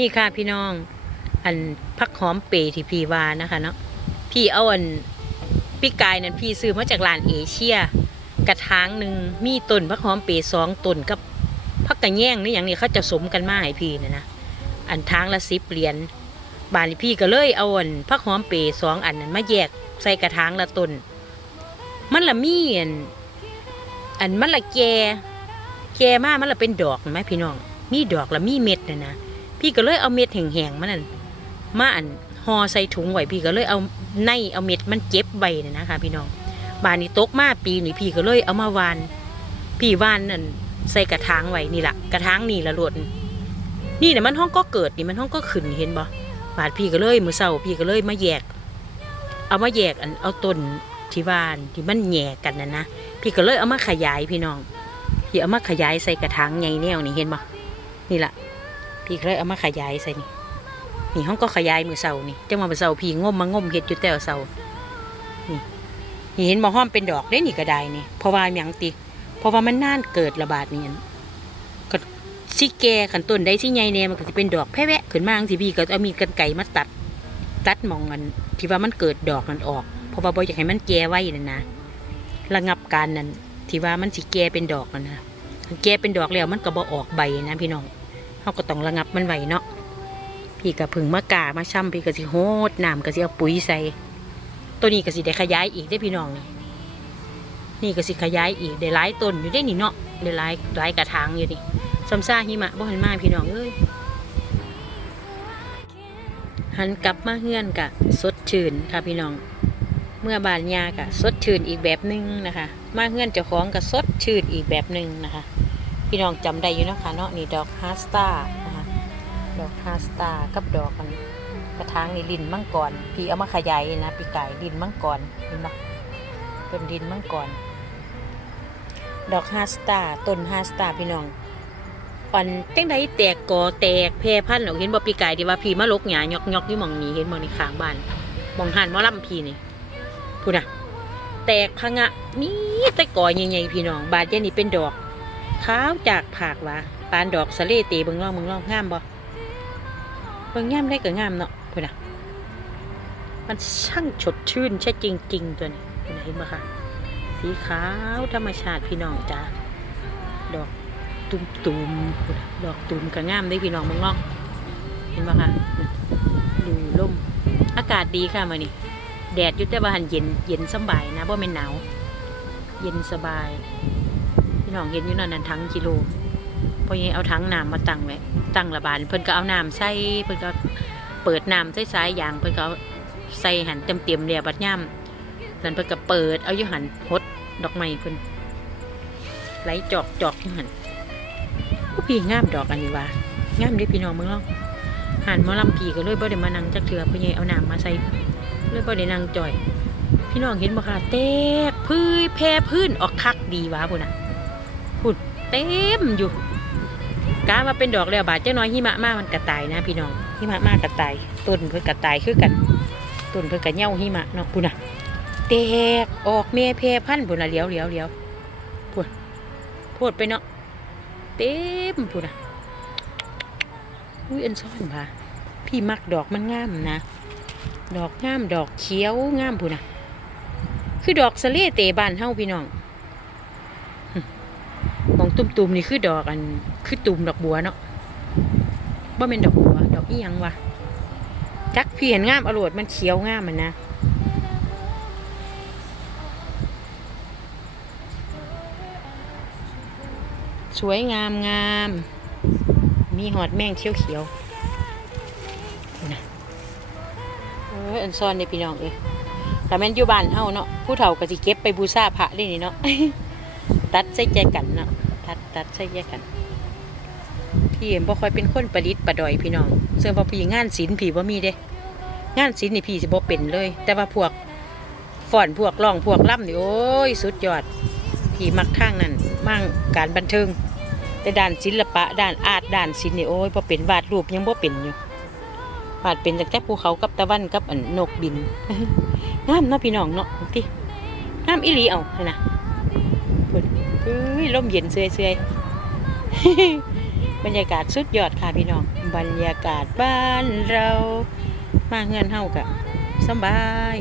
นี่ค่ะพี่น้อง อันพักหอมเปรีที่พี่วานะคะเนาะพี่เอาอันพี่กายนั่นพี่ซื้อมาจากร้านเอเชีย กระถางหนึ่งมีต้นพักหอมเปรีสองต้นกับ พักกระแย่งนี่อย่างนี้เขาจะสมกันมาให้พี่นะนะอันทางละสิบเหรียญบานี่พี่ก็เลยเอาอันพักหอมเปย์สองอันนั้นมาแยกใส่กระถางละต้นมันละมีอันอันมันละแกแกมากมันละเป็นดอกไหมพี่น้อง มีดอกละมีเม็ดนะนะพี่ก็เลยเอาเม็ดแห้งๆมันนั่นมาอันห่อใส่ถุงไว้พี่ก็เลยเอาในเอาเม็ดมันเก็บไว้น่ะนะคะพี่น้องบานนี้ตกมาปีนี้พี่ก็เลยเอามาวาน พี่วานนั่น ใส่กระถางไว้นี่ละกระถางนี่ละโลดนี่เนี่ยมันห้องก็เกิดนี่มันห้องก็ขึ้นเห็นบ่บาดพี่ก็เลยมือเศร้าพี่ก็เลยมาแยก เอามาแยกอันเอาต้นที่วานที่มันแยกกันนะนะพี่ก็เลยเอามาขยายพี่น้องพี่เอามาขยายใส่กระถางใหญ่แนวนี่เห็นบ่นี่ละพี่ก็เลยเอามาขยายใส่นี่นี่ห้องก็ขยายมือเสานี่จังหวะมือเสาพี่งมมางมเห็ดอยู่แต่เสานี่นี่เห็นบ่ห้อมเป็นดอกได้นี่ก็ได้นี่เพราะว่าหยังติ เพราะว่ามันน่านเกิดระบาดนี่อันก็สิแก่ขันต้นได้สิใหญ่แน่มันก็จะเป็นดอกแพร่แวะขึ้นมาจังสิพี่ก็เอามีดกันไก่มาตัด ตัดมองกันที่ว่ามันเกิดดอกมันออก เพราะว่าบ่อยากให้มันแก่ไว้นั่นนะระงับการนั้นที่ว่ามันสิแก่เป็นดอกนั่นนะแก่เป็นดอกแล้วมันก็บ่ออกใบนะพี่น้องเขาก็ต้องระงับมันไว้เนาะพี่ก็พึ่งมากามาช่ำพี่ก็สิโหดน้ำก็สิเอาปุ๋ยใส่ตัวนี้ก็สิได้ขยายอีกได้พี่น้องนี่ นี่ก็สิขยายอีกได้หลายต้นอยู่ได้นี่เนาะได้หลายหลายกระถางอยู่นี่ซัมซ่าหิมะบ่หันมาพี่น้องเอ้ยหันกลับมาเฮือนกะสดชื่นค่ะพี่น้อง เมื่อบานยากะสดชื่นอีกแบบหนึ่งนะคะ มาเฮือนเจ้าของกะสดชื่นอีกแบบหนึ่งนะคะ พี่น้องจำได้อยู่เนาะคะเนาะนี่ดอกฮาสตานะคะดอกฮาสตากับดอกมันกระถางนี่ลินมังกรพี่เอามาขยายนะพี่ไก่ลินมังกรเห็นปะเป็นลินมังกร ดอกฮาสตาต้นฮาสตาพี่น้องอ่อนจังไดแตกกอแตกแพร่พันธุ์หรอเห็นบ่พี่ไก่ดีว่าพี่มาลกหยายอกยอกๆอยู่มองนี้เห็นบ่ในข้างบ้านมองหันมอลำพีนี่พูดนะแตกพังะนี่แต่กอใหญ่ๆพี่น้อง บาดเจนี่เป็นดอกขาวจากผากว่าปานดอกสะเลเตเบิ่งล่องเบิ่งล่องงามบ่เบิ่งงามได้ก็งามเนาะพุ่นะมันช่างสดชื่นใช่จริง ๆ ตัวนี้พุ่นน่ะเห็นบ่คะ สีขาวธรรมชาติพี่น้องจ้าดอกตุ่มตุมๆพุ่นน่ะดอกตุ่มก็งามได้พี่น้องเบิ่งล่องเห็นบ่คะดูลมอากาศดีค่ะมื้อนี้แดดอยู่แต่ว่าหันเย็นเย็นสบายนะบ่แม่นหนาว เย็นสบาย พี่น้องเห็นอยู่นั่นนั่นทั้งกิโลพอยังเอาทั้งน้ำมาตั้งไว้ตั้งระบานเพิ่นก็เอาน้ำใส่เพิ่นก็เปิดน้ำใส่สายยางเพิ่นก็ใส่หันเต็มเต็มๆเลยบัดย่ำ นั่นเพิ่นก็เปิด เอายูหันหดดอกไม้เพิ่นไหลจอกจอกยูหันผู้พี่งามดอกอันนี้ว่างามเด้พี่น้องมืองลองหันมอลำพี่ก็เลยบ่ได้มานั่งจักเถื่อพิ่นยังเอาน้ำมาใส่เลยบ่ได้นั่งจ่อย พี่น้องเห็นบ่คะแตกพื้นแพร่พื้นออกคักดีวะพุ่นน่ะพุ่นเต็มอยู่กามาเป็นดอกแล้วบาดเจ้าน้อยหิมะมามันกระต่ายนะ พี่น้องหิมะมากระต่ายต้นเพิ่นกระต่ายคือกันต้นเพิ่นกระเหย้าหิมะเนาะพุ่นน่ะ แตกออกแม่แพรพันธุ์พุ่นะเลียวเลียวเลียวพุ่นโพดไปเนาะเต็มพุ่นน่ะอุ้ยอันซ่อนค่ะพี่มักดอกมันงามนะ ดอกงามดอกเขียวงามพุ่นน่ะคือดอกสะเลเตบานเฮาพี่น้องมองตุ่มๆนี่คือดอกอัน คือตุ่มดอกบัวเนาะบ่เป็นดอกบัว ดอกอีหยังวะจักพี่เห็นงามอรวดมันเขียวงามมันนะ สวยงามงาม มีหอดแมงเขียวเขียวนะเอออันซ่อนในพี่น้องเอ้ยแต่แม่นอยู่บ้านเฮาเนาะผู้เฒ่าก็สิเก็บไปบูชาพระได้นี่เนาะตัดใส่ใจกันเนาะตัดตัดใส่ใจกันพี่เอ็มบ่ค่อยเป็นคนประดิษฐ์ประดอยพี่น้องเสื่อว่าพี่งานศิลป์พี่บ่มีเด้ งานศิลป์นี่พี่สิบ่เป็นเลย แต่ว่าพวกฟ้อนพวกร้องพวกล่ำนี่โอ้ย สุดยอด พี่มักทางนั้น มั่งการบันเทิง แต่ด้านศิลปะ ด้านอาร์ตด้านศิลป์นี่โอ้ยพอเป็นวาดรูปยังบ่เป็นอยู่วาดเป็นจากแต่ภูเขากับตะวันกับอันนกบินงามเนาะพี่น้องเนาะที่งามอีหลีเอานะเพิ่นเอ้ยลมเย็นเสื่อยๆบรรยากาศสุดยอดค่ะพี่น้อง บรรยากาศบ้านเรามาเงินเฮากะสบาย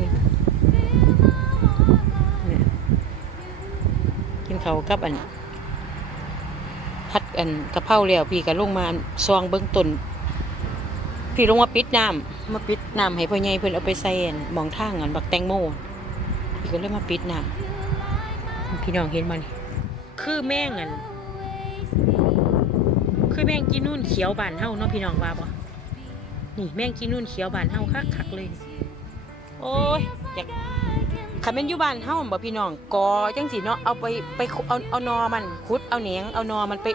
เขากับอันพัดอันกระเพราแล้วพี่ก็ลงมาซองเบื้องต้นพี่ลงมาปิดน้ำมาปิดน้ำให้พ่อใหญ่เพิ่นเอาไปใส่อันมองทางอันบักแตงโมพี่ก็เลยมาปิดน้ำพี่น้องเห็นมันคือแม่งอันคือแม่งกินนู่นเขียวบานเฮาเนาะพี่น้องว่าบ่นี่แม่งกินนู่นเขียวบานเฮาคักคักๆเลย โอ้ยอยาก คันแม่นอยู่บ้านเฮาบ่พี่น้องกอจังสิเนาะเอาไปไปเอาเอานอมันขุดเอาแหนงเอานอมันไป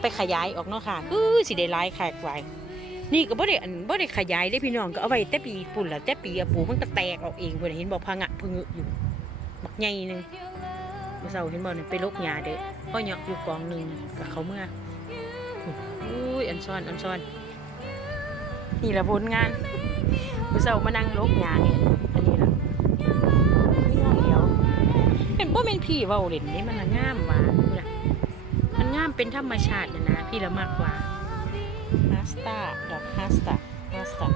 ไปขยายออกเนาะค่ะอื้อสิได้หลายขายหลายนี่ก็บ่ได้อันบ่ได้ขยายได้พี่น้องก็เอาไว้แต่ปีปุ่นละแต่ปีอะปูมันก็แตกออกเองเพิ่นเห็นบ่พังอะพึงอยู่บักใหญ่นึงเมื่อเช้าเห็นบ่นี่ไปลกหญ้าเด้อพ่อเหยาะอยู่กองหนึงกับเขาเมื่ออุ้ยอันซ่อนอันซ่อนนี่ละผลงานเมื่อเช้ามานั่งลกหญ้าเนี่ยอันนี้ ม่นพี่ว่าเล่นนี่มันน่ะงามหวานี่ล่ะมันงามเป็นธรรมชาตินะนะพี่ละมากกว่าฮาสตาดอกฮาสตาฮาสตา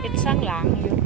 เป็นสร้างหลังอยู่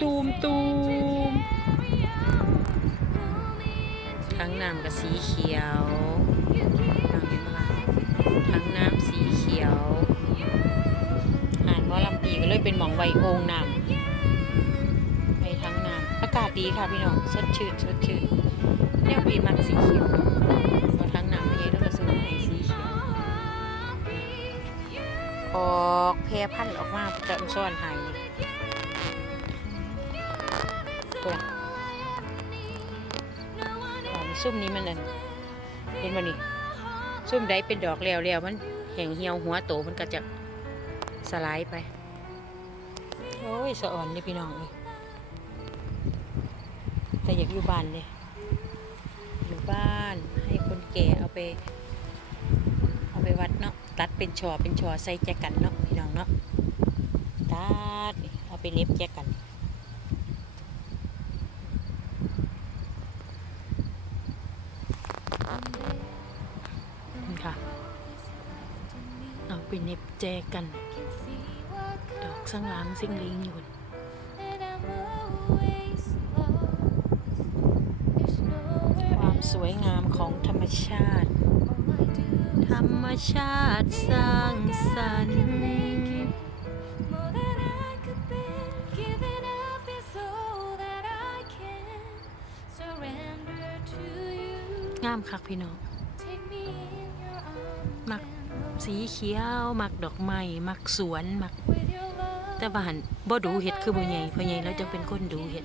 ตูมตูมทั้งน้ำกับสีเขียวน้ำเห็นปะล่ะทั้งน้ำสีเขียว อ่านว่าลำปีก็เลยเป็นหมองไวโองน้ำไปทั้งน้ำอากาศดีค่ะพี่น้องสดชื่นสดชื่นเนี่ยปีมักสีเขียวพอทั้งน้ำไปยัยแล้วก็ซื้อให้สีเขียวออกแพร่พันธุ์ออกมาจะซ่อนหาย ตัวอ่าซุ่มนี้มันนั่นเห็นมันนี่ซุ่มใดเป็นดอกแล้วแล้วมันแห้งเหี่ยวหัวโตมันก็จะสลายไป โอ้ยสะอ่อนนี่พี่น้องเอ้ยแต่อยากอยู่บ้านเลยอยู่บ้านให้คนแก่เอาไป เอาไปวัดเนาะตัดเป็นช่อเป็นช่อใส่แจกันเนาะพี่น้องเนาะตัดเอาไปเล็บแจกันค่ะ เอาไปเน็บแจกัน ดอกสังหลางซิ่งลิงอยู่ความสวยงามของธรรมชาติ ธรรมชาติสร้างสรรค์งามคักพี่น้อง สีเขียว มักดอกไม้มักสวนมัก แต่บ้านบ่ดูเห็ดคือบ่ใหญ่พ่อใหญ่แล้วจังเป็นคนดูเห็ด